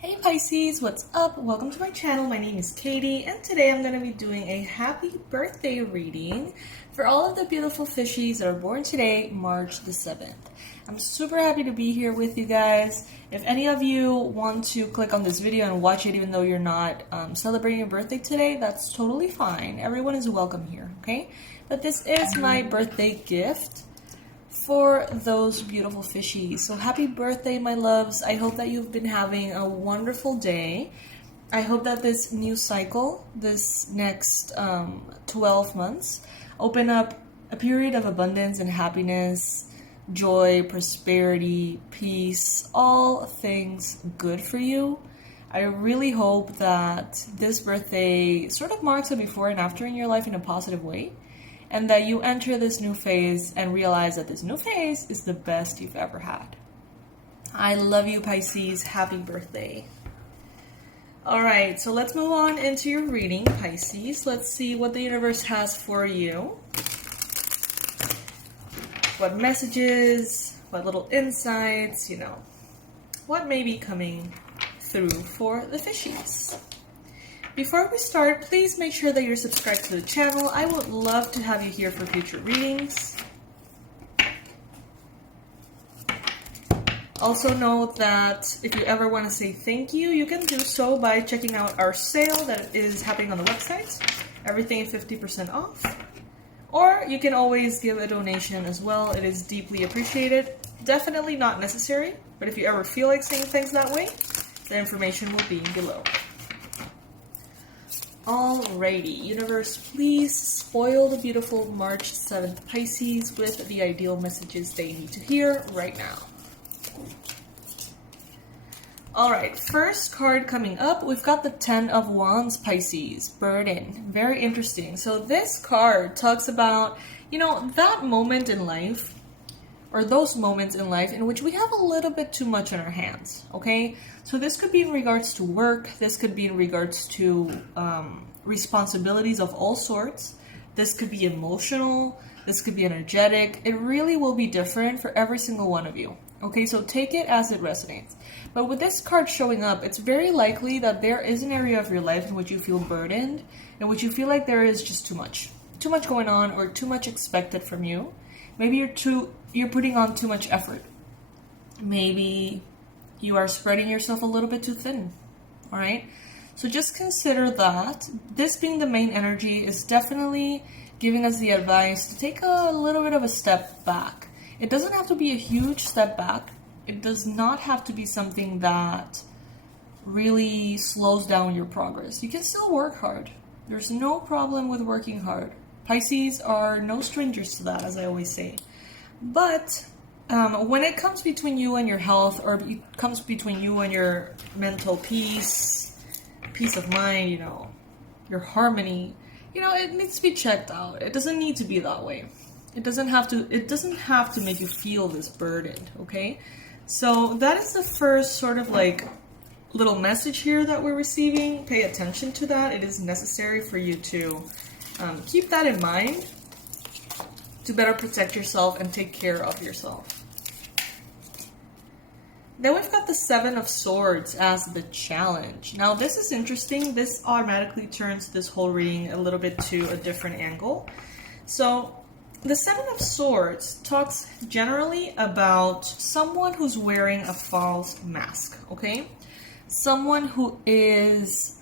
Hey Pisces, what's up? Welcome to my channel. My name is Katie, and today I'm going to be doing a happy birthday reading for all of the beautiful fishies that are born today, March the 7th. I'm super happy to be here with you guys. If any of you want to click on this video and watch it even though you're not celebrating your birthday today, that's totally fine. Everyone is welcome here, okay? But this is my birthday gift for those beautiful fishies. So happy birthday, my loves. I hope that you've been having a wonderful day. I hope that this new cycle, this next 12 months, open up a period of abundance and happiness, joy, prosperity, peace, all things good for you. I really hope that this birthday sort of marks a before and after in your life in a positive way, and that you enter this new phase and realize that this new phase is the best you've ever had. I love you, Pisces. Happy birthday. All right, so let's move on into your reading, Pisces. Let's see what the universe has for you. What messages, what little insights, what may be coming through for the fishies. Before we start, please make sure that you're subscribed to the channel. I would love to have you here for future readings. Also note that if you ever want to say thank you, you can do so by checking out our sale that is happening on the website. Everything is 50% off. Or you can always give a donation as well. It is deeply appreciated. Definitely not necessary, but if you ever feel like saying things that way, the information will be below. Alrighty, universe, please spoil the beautiful March 7th Pisces with the ideal messages they need to hear right now. Alright, first card coming up, we've got the 10 of Wands Pisces, Burden. Very interesting. So this card talks about, that moment in life, or those moments in life in which we have a little bit too much on our hands, okay? So this could be in regards to work, this could be in regards to responsibilities of all sorts, this could be emotional, this could be energetic. It really will be different for every single one of you, okay? So take it as it resonates. But with this card showing up, it's very likely that there is an area of your life in which you feel burdened, in which you feel like there is just too much going on, or too much expected from you. Maybe you're putting on too much effort. Maybe you are spreading yourself a little bit too thin. All right? So just consider that. This being the main energy is definitely giving us the advice to take a little bit of a step back. It doesn't have to be a huge step back. It does not have to be something that really slows down your progress. You can still work hard. There's no problem with working hard. Pisces are no strangers to that, as I always say. But when it comes between you and your health, or it comes between you and your mental peace of mind, your harmony, it needs to be checked out. It doesn't need to be that way. It doesn't have to make you feel this burdened, okay? So that is the first sort of little message here that we're receiving. Pay attention to that. It is necessary for you to keep that in mind to better protect yourself and take care of yourself. Then we've got the 7 of Swords as the challenge. Now this is interesting. This automatically turns this whole reading a little bit to a different angle. So the 7 of Swords talks generally about someone who's wearing a false mask, okay? Someone who is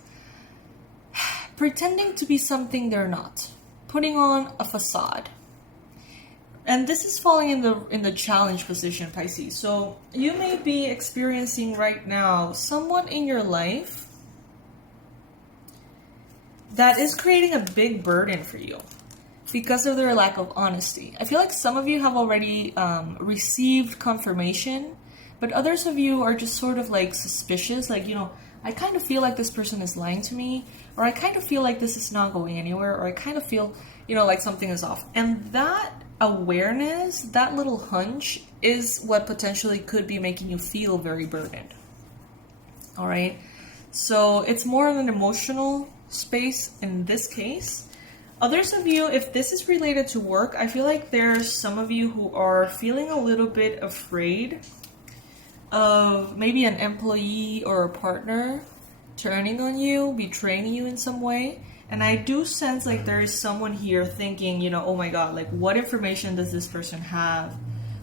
pretending to be something they're not, putting on a facade. And this is falling in the challenge position, Pisces. So you may be experiencing right now someone in your life that is creating a big burden for you because of their lack of honesty. I feel like some of you have already received confirmation, but others of you are just sort of suspicious, I kind of feel like this person is lying to me, or I kind of feel like this is not going anywhere, or I kind of feel, like something is off. And that awareness, that little hunch, is what potentially could be making you feel very burdened. All right? So it's more of an emotional space in this case. Others of you, if this is related to work, I feel like there's some of you who are feeling a little bit afraid of maybe an employee or a partner turning on you, betraying you in some way. And I do sense like there is someone here thinking, you know, oh my god, like what information does this person have?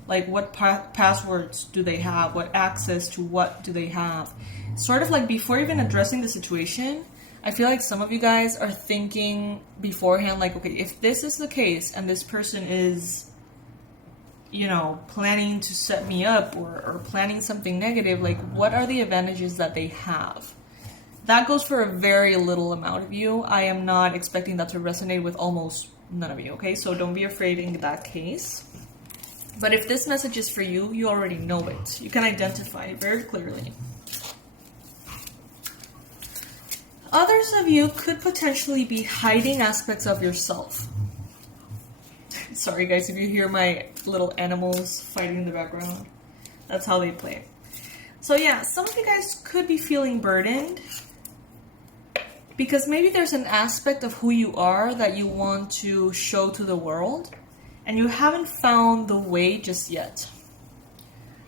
Like what passwords do they have? What access to what do they have? Sort of like before even addressing the situation, I feel like some of you guys are thinking beforehand, like, okay, if this is the case and this person is, you know, planning to set me up or planning something negative, like what are the advantages that they have? That goes for a very little amount of you. I am not expecting that to resonate with almost none of you, okay? So don't be afraid in that case. But if this message is for you, you already know it. You can identify it very clearly. Others of you could potentially be hiding aspects of yourself. Sorry guys, if you hear my little animals fighting in the background. That's how they play. So yeah, some of you guys could be feeling burdened because maybe there's an aspect of who you are that you want to show to the world and you haven't found the way just yet.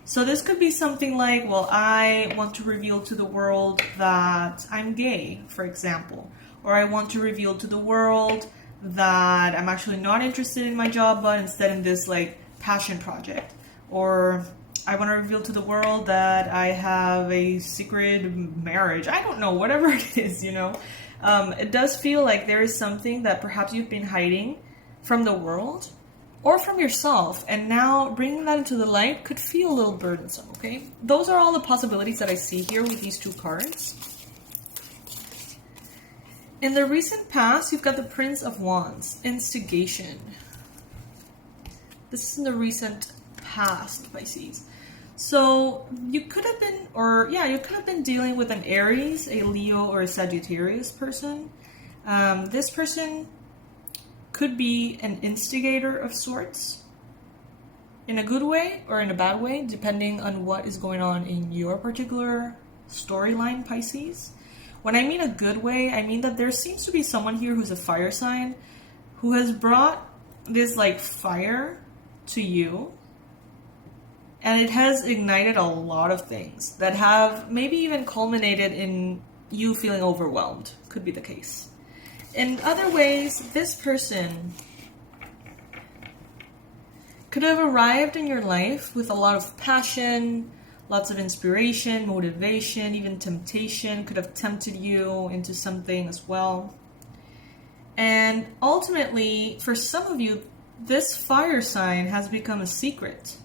So this could be something like, well, I want to reveal to the world that I'm gay, for example. Or I want to reveal to the world that I'm actually not interested in my job, but instead in this like passion project. Or I want to reveal to the world that I have a secret marriage. I don't know, whatever it is, you know. It does feel like there is something that perhaps you've been hiding from the world or from yourself, and now bringing that into the light could feel a little burdensome, okay? Those are all the possibilities that I see here with these two cards. In the recent past, you've got the Prince of Wands, instigation. This is in the recent past, Pisces. So you could have been, dealing with an Aries, a Leo, or a Sagittarius person. This person could be an instigator of sorts, in a good way or in a bad way, depending on what is going on in your particular storyline, Pisces. When I mean a good way, I mean that there seems to be someone here who's a fire sign who has brought this like fire to you, and it has ignited a lot of things that have maybe even culminated in you feeling overwhelmed. Could be the case. In other ways, this person could have arrived in your life with a lot of passion, lots of inspiration, motivation, even temptation, could have tempted you into something as well. And ultimately, for some of you, this fire sign has become a secret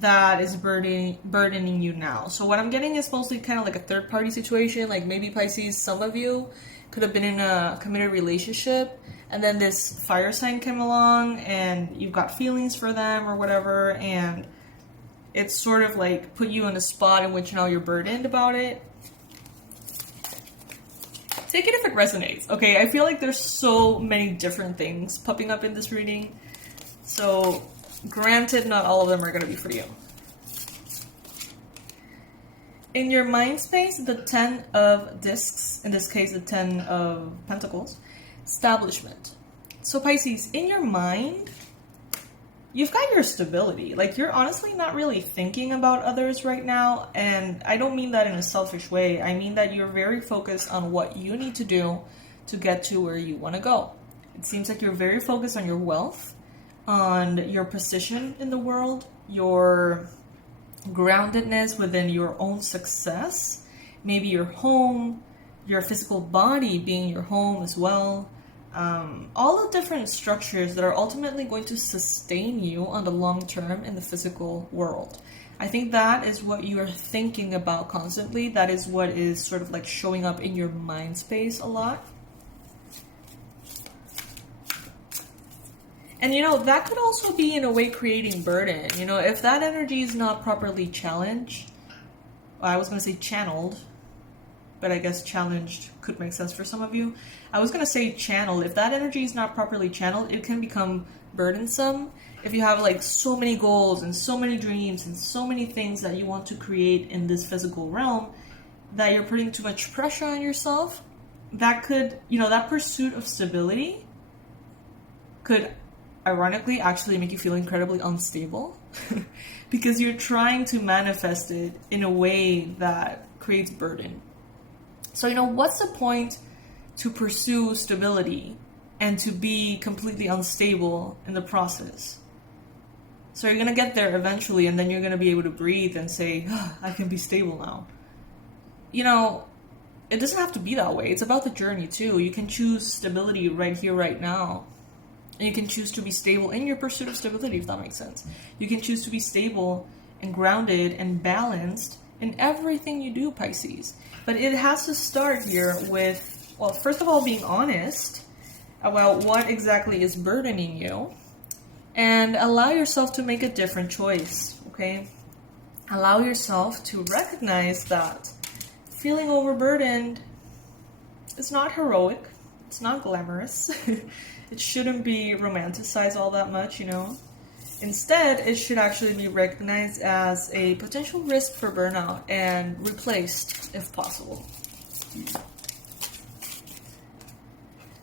that is burdening you now. So what I'm getting is mostly kind of like a third party situation, like maybe Pisces, some of you could have been in a committed relationship and then this fire sign came along and you've got feelings for them or whatever, and it's sort of like put you in a spot in which now you're burdened about it. Take it if it resonates, okay? I feel like there's so many different things popping up in this reading. So granted, not all of them are going to be for you. In your mind space, the 10 of discs, in this case the 10 of pentacles, establishment. So Pisces, in your mind, you've got your stability. Like, you're honestly not really thinking about others right now, and I don't mean that in a selfish way. I mean that you're very focused on what you need to do to get to where you want to go. It seems like you're very focused on your wealth, on your position in the world, your groundedness within your own success, maybe your home, your physical body being your home as well. All the different structures that are ultimately going to sustain you on the long term in the physical world. I think that is what you are thinking about constantly. That is what is sort of like showing up in your mind space a lot. And, you know, that could also be, in a way, creating burden. You know, if that energy is not properly challenged, well, I was going to say channeled, but I guess challenged could make sense for some of you. I was going to say channeled. If that energy is not properly channeled, it can become burdensome. If you have, like, so many goals and so many dreams and so many things that you want to create in this physical realm that you're putting too much pressure on yourself, that could, you know, that pursuit of stability could ironically actually make you feel incredibly unstable because you're trying to manifest it in a way that creates burden. So, you know, what's the point to pursue stability and to be completely unstable in the process? So you're going to get there eventually, and then you're going to be able to breathe and say, oh, I can be stable now. You know, it doesn't have to be that way. It's about the journey too. You can choose stability right here, right now. And you can choose to be stable in your pursuit of stability, if that makes sense. You can choose to be stable and grounded and balanced in everything you do, Pisces. But it has to start here with, well, first of all, being honest about what exactly is burdening you. And allow yourself to make a different choice, okay? Allow yourself to recognize that feeling overburdened is not heroic. It's not glamorous. It shouldn't be romanticized all that much, you know? Instead, it should actually be recognized as a potential risk for burnout and replaced if possible.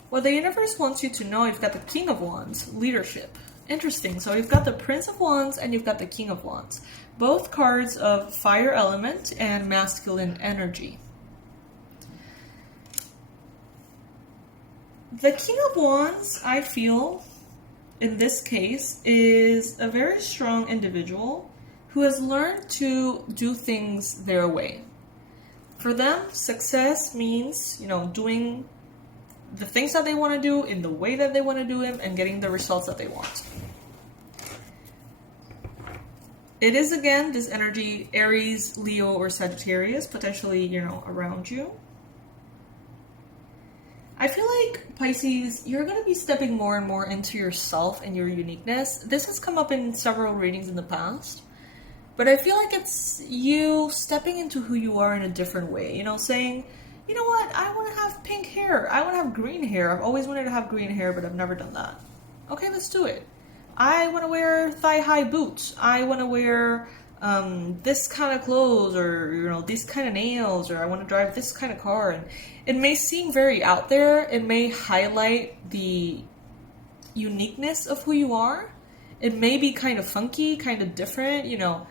What the universe wants you to know, you've got the King of Wands, leadership. Interesting. So you've got the Prince of Wands and you've got the King of Wands. Both cards of fire element and masculine energy. The King of Wands, I feel, in this case, is a very strong individual who has learned to do things their way. For them, success means, you know, doing the things that they want to do in the way that they want to do them and getting the results that they want. It is, again, this energy, Aries, Leo, or Sagittarius, potentially, you know, around you. I feel like, Pisces, you're going to be stepping more and more into yourself and your uniqueness. This has come up in several readings in the past. But I feel like it's you stepping into who you are in a different way. You know, saying, you know what, I want to have pink hair. I want to have green hair. I've always wanted to have green hair, but I've never done that. Okay, let's do it. I want to wear thigh-high boots. I want to wear this kind of clothes, or, you know, these kind of nails, or I want to drive this kind of car. And it may seem very out there. It may highlight the uniqueness of who you are. It may be kind of funky, kind of different, you know.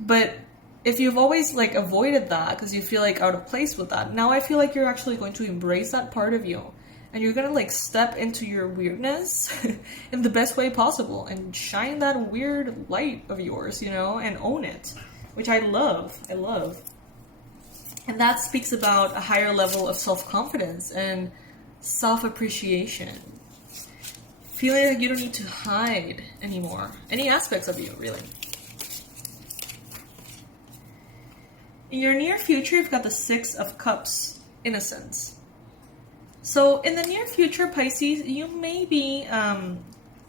But if you've always, like, avoided that because you feel, like, out of place with that, now I feel like you're actually going to embrace that part of you. And you're going to, like, step into your weirdness in the best way possible and shine that weird light of yours, you know, and own it, which I love. I love. And that speaks about a higher level of self-confidence and self-appreciation. Feeling like you don't need to hide anymore. Any aspects of you, really. In your near future, you've got the Six of Cups, innocence. So in the near future, Pisces, you may be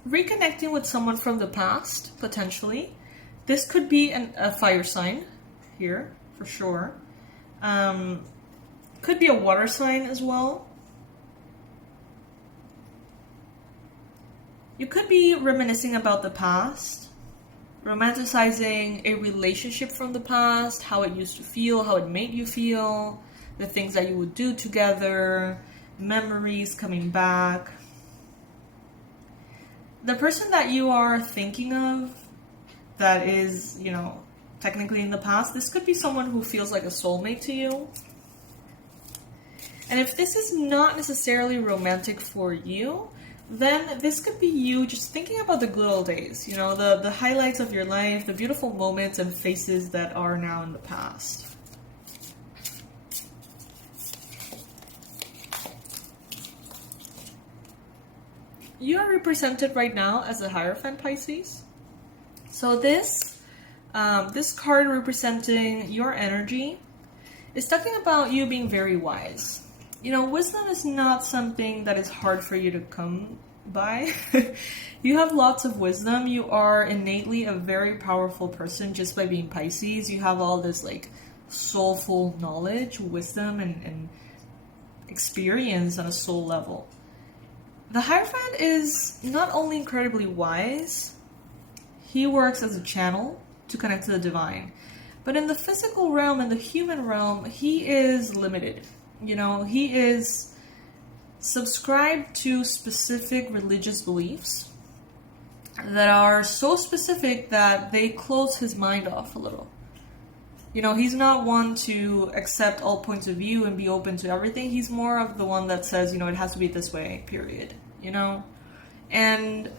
reconnecting with someone from the past, potentially. This could be a fire sign here, for sure. Could be a water sign as well. You could be reminiscing about the past, romanticizing a relationship from the past, how it used to feel, how it made you feel, the things that you would do together, memories coming back. The person that you are thinking of that is, you know, technically in the past, this could be someone who feels like a soulmate to you. And if this is not necessarily romantic for you, then this could be you just thinking about the good old days, you know, the highlights of your life, the beautiful moments and faces that are now in the past. You are represented right now as a Hierophant, Pisces. So this card representing your energy is talking about you being very wise. You know, wisdom is not something that is hard for you to come by. You have lots of wisdom. You are innately a very powerful person just by being Pisces. You have all this, like, soulful knowledge, wisdom, and experience on a soul level. The Hierophant is not only incredibly wise, he works as a channel to connect to the divine. But in the physical realm and the human realm, he is limited. You know, he is subscribed to specific religious beliefs. that are so specific that they close his mind off a little. You know, he's not one to accept all points of view and be open to everything. He's more of the one that says, you know, it has to be this way, period. You know? And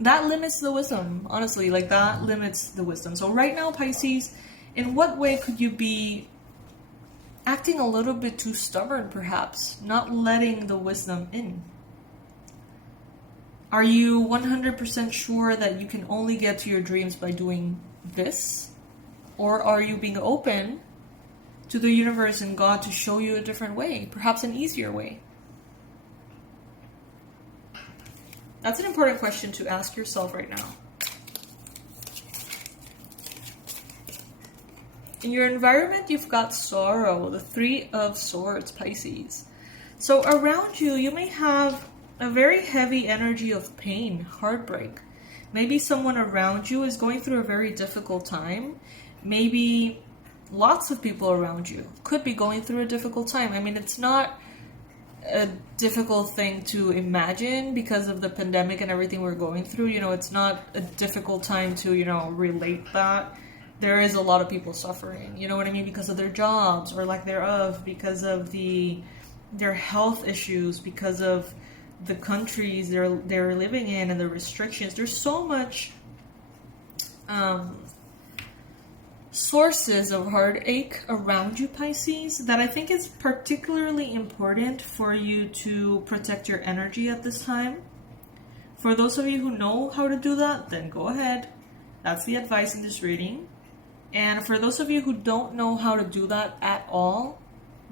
that limits the wisdom, honestly. Like, that limits the wisdom. So right now, Pisces, in what way could you be acting a little bit too stubborn, perhaps? Not letting the wisdom in? Are you 100% sure that you can only get to your dreams by doing this? Or are you being open to the universe and God to show you a different way, perhaps an easier way? That's an important question to ask yourself right now. In your environment, you've got sorrow, the Three of Swords, Pisces. So around you, you may have a very heavy energy of pain, heartbreak. Maybe someone around you is going through a very difficult time. Maybe lots of people around you could be going through a difficult time. I mean, it's not a difficult thing to imagine because of the pandemic and everything we're going through. You know, it's not a difficult time to, you know, relate that. There is a lot of people suffering, you know what I mean, because of their jobs or lack thereof, because of their health issues, because of the countries they're living in and the restrictions. There's so much sources of heartache around you, Pisces, that I think is particularly important for you to protect your energy at this time. For those of you who know how to do that, then go ahead. That's the advice in this reading. And for those of you who don't know how to do that at all,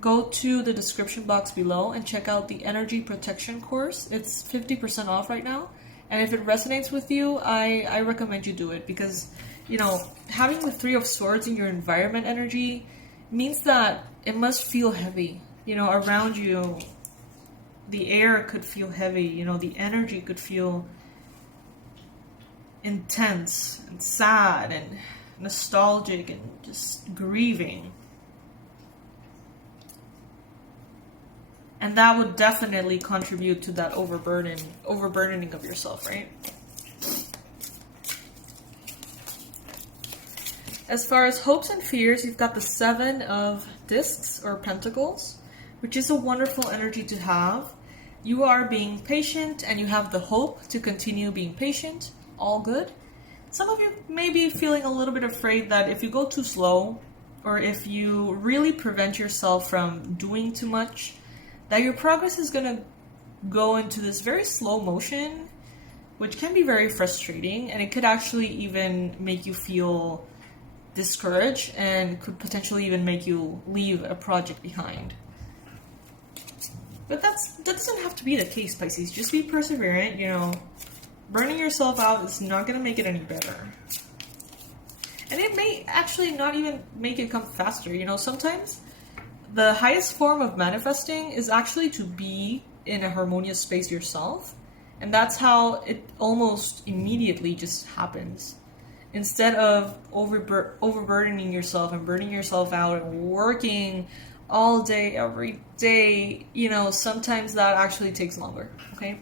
go to the description box below and check out the energy protection course. It's 50% off right now. And if it resonates with you, I recommend you do it, because, you know, having the Three of Swords in your environment energy means that it must feel heavy. You know, around you, the air could feel heavy. You know, the energy could feel intense and sad and nostalgic and just grieving. And that would definitely contribute to that overburdening of yourself, right? As far as hopes and fears, you've got the Seven of Discs or Pentacles, which is a wonderful energy to have. You are being patient and you have the hope to continue being patient. All good. Some of you may be feeling a little bit afraid that if you go too slow, or if you really prevent yourself from doing too much, that your progress is going to go into this very slow motion, which can be very frustrating, and it could actually even make you feel discouraged and could potentially even make you leave a project behind. But that doesn't have to be the case, Pisces. Just be perseverant, you know. Burning yourself out is not going to make it any better. And it may actually not even make it come faster. You know, sometimes the highest form of manifesting is actually to be in a harmonious space yourself. And that's how it almost immediately just happens. Instead of overburdening yourself and burning yourself out and working all day, every day, you know, sometimes that actually takes longer, okay?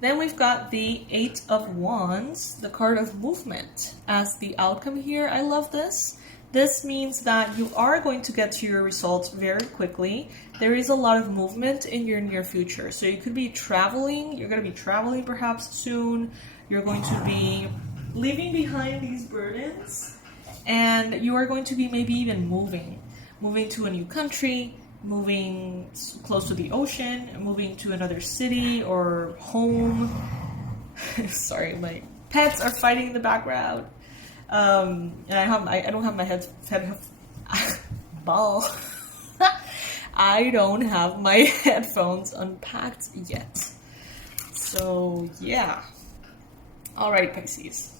Then we've got the Eight of Wands, the card of movement, as the outcome here. I love this. This means that you are going to get to your results very quickly. There is a lot of movement in your near future. So you could be traveling. You're going to be traveling perhaps soon. You're going to be leaving behind these burdens. And you are going to be maybe even moving to a new country, moving close to the ocean, moving to another city or home. Sorry, my pets are fighting in the background. And I don't have my head ball. I don't have my headphones unpacked yet. So yeah. Alright, Pisces.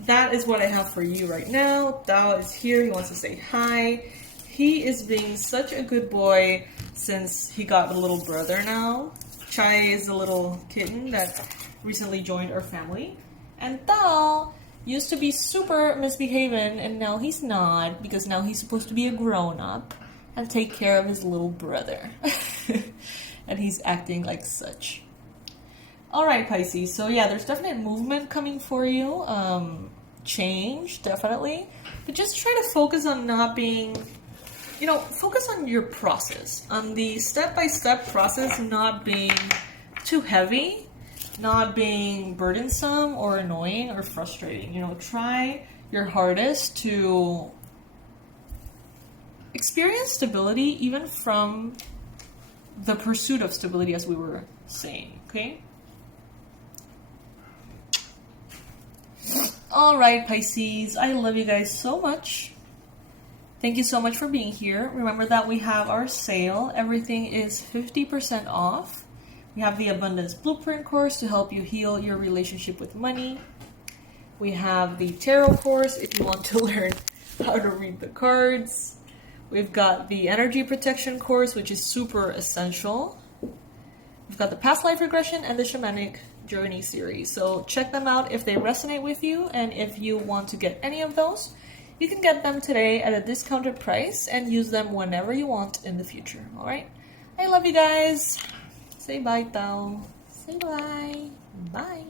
That is what I have for you right now. Dao is here. He wants to say hi. He is being such a good boy since he got a little brother now. Chai is a little kitten that recently joined our family. And Dao used to be super misbehaving, and now he's not, because now he's supposed to be a grown-up and take care of his little brother. and he's acting like such. Alright, Pisces, so yeah, there's definite movement coming for you, change, definitely, but just try to focus on not being, you know, focus on your process, on the step-by-step process, not being too heavy, not being burdensome or annoying or frustrating. You know, try your hardest to experience stability even from the pursuit of stability, as we were saying, okay? Alright, Pisces, I love you guys so much. Thank you so much for being here. Remember that we have our sale. Everything is 50% off. We have the Abundance Blueprint course to help you heal your relationship with money. We have the Tarot course if you want to learn how to read the cards. We've got the Energy Protection course, which is super essential. We've got the Past Life Regression and the Shamanic Journey series. So check them out if they resonate with you, and if you want to get any of those, you can get them today at a discounted price and use them whenever you want in the future. Alright? I love you guys. Say bye, Tao. Say bye. Bye.